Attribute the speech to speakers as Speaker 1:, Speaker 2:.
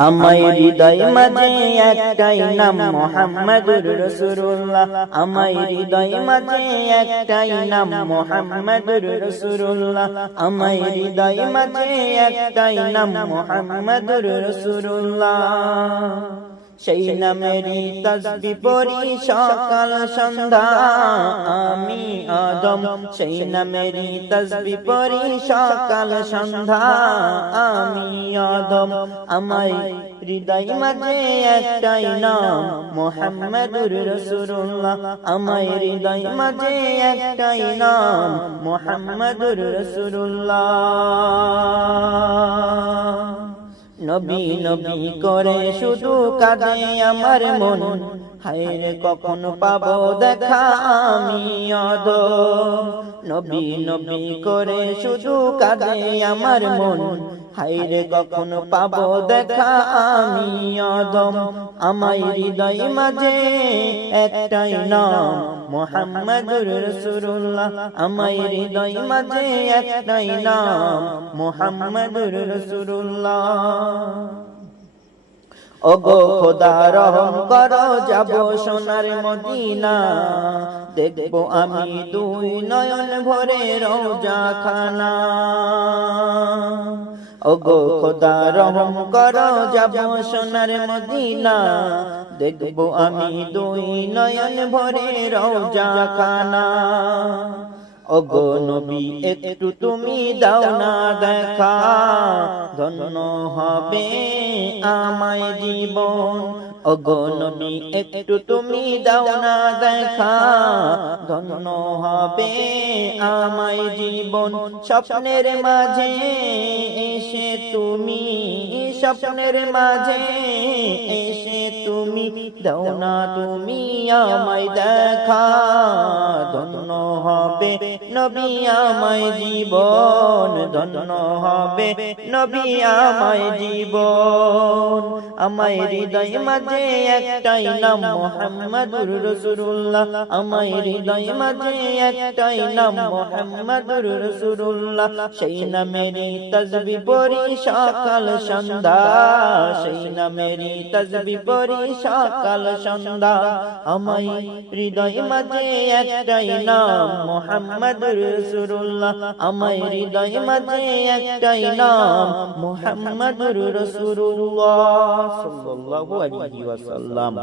Speaker 1: আমায় হৃদয় মাঝে একটাই নাম মোহাম্মদুর রসুল্লাহ আমায় হৃদয় মাঝে একটাই নাম মোহাম্মদুর রসুল্লাহ আমায় হৃদয় মাঝে একটাই নাম মোহাম্মদুর রসুল্লাহ সেই নামেরই তসবি পড়ি সকাল, সন্ধ্যা। আমি আদম, সেই নামেরই তসবি পড়ি সকাল, সন্ধ্যা। আমি আদম, আমায় হৃদয় মাঝে একটাই নাম, মোহাম্মদুর রসুল্লাহ আমায় হৃদয় মাঝে একটাই নাম, মোহাম্মদুর রসুল্লাহ নবী নবী করে শুধু কাঁদে আমার মন। হায়রে কখন পাবো দেখা আমি অদ নবী নবী করে শুধু কাঁদে আমার মন। হায়রে কখন পাব দেখা আমি অদম। আমায় হৃদয় মাঝে একটাই নাম মোহাম্মদুর রসুল্লাহ আমায় হৃদয় মাঝে একটাই নাম মোহাম্মদুর রসুল্লাহ ওগো খোদা রহম করো, যাব সোনার মদিনা। দেখব আমি দুই নয়ন ভরে রোজা খানা ওগো খোদা রহম করো, যাব সোনার মদিনা। দেখব আমি দুই নয়ন ভরে রোজা খানা ওগো নবী, একটু তুমি দাও না দেখা। ধন্য হবে আমায় জীবন। ওগো নবী, একটু তুমি দাও না দেখা। ধন্য হবে আমায় জীবন। স্বপ্নের মাঝে এসে তুমি, স্বপ্নের মাঝে এসে তুমি দাও না তুমি আমায় দেখা, ধন্য হবে নবী আমায় জীবন, ধন্য হবে নবী আমায় জীবন। আমায় হৃদয় মাঝে একটাই নাম মোহাম্মদুর রসুল্লাহ আমায় হৃদয় মাঝে একটাই নাম মোহাম্মদুর রসুল্লাহ সেই নামেরই তসবি পড়ি সকাল সন্ধ্যা, সেই নামেরই তসবি পড়ি সকাল সন্ধ্যা। আমায় হৃদয় মাঝে একটাই নাম, মোহাম্মদ রসুল্লাহ আমায় হৃদয় মাঝে একটাই নাম, মোহাম্মদ রসুল্লাহ সাল্লাল্লাহু আলাইহি ওয়াসাল্লাম।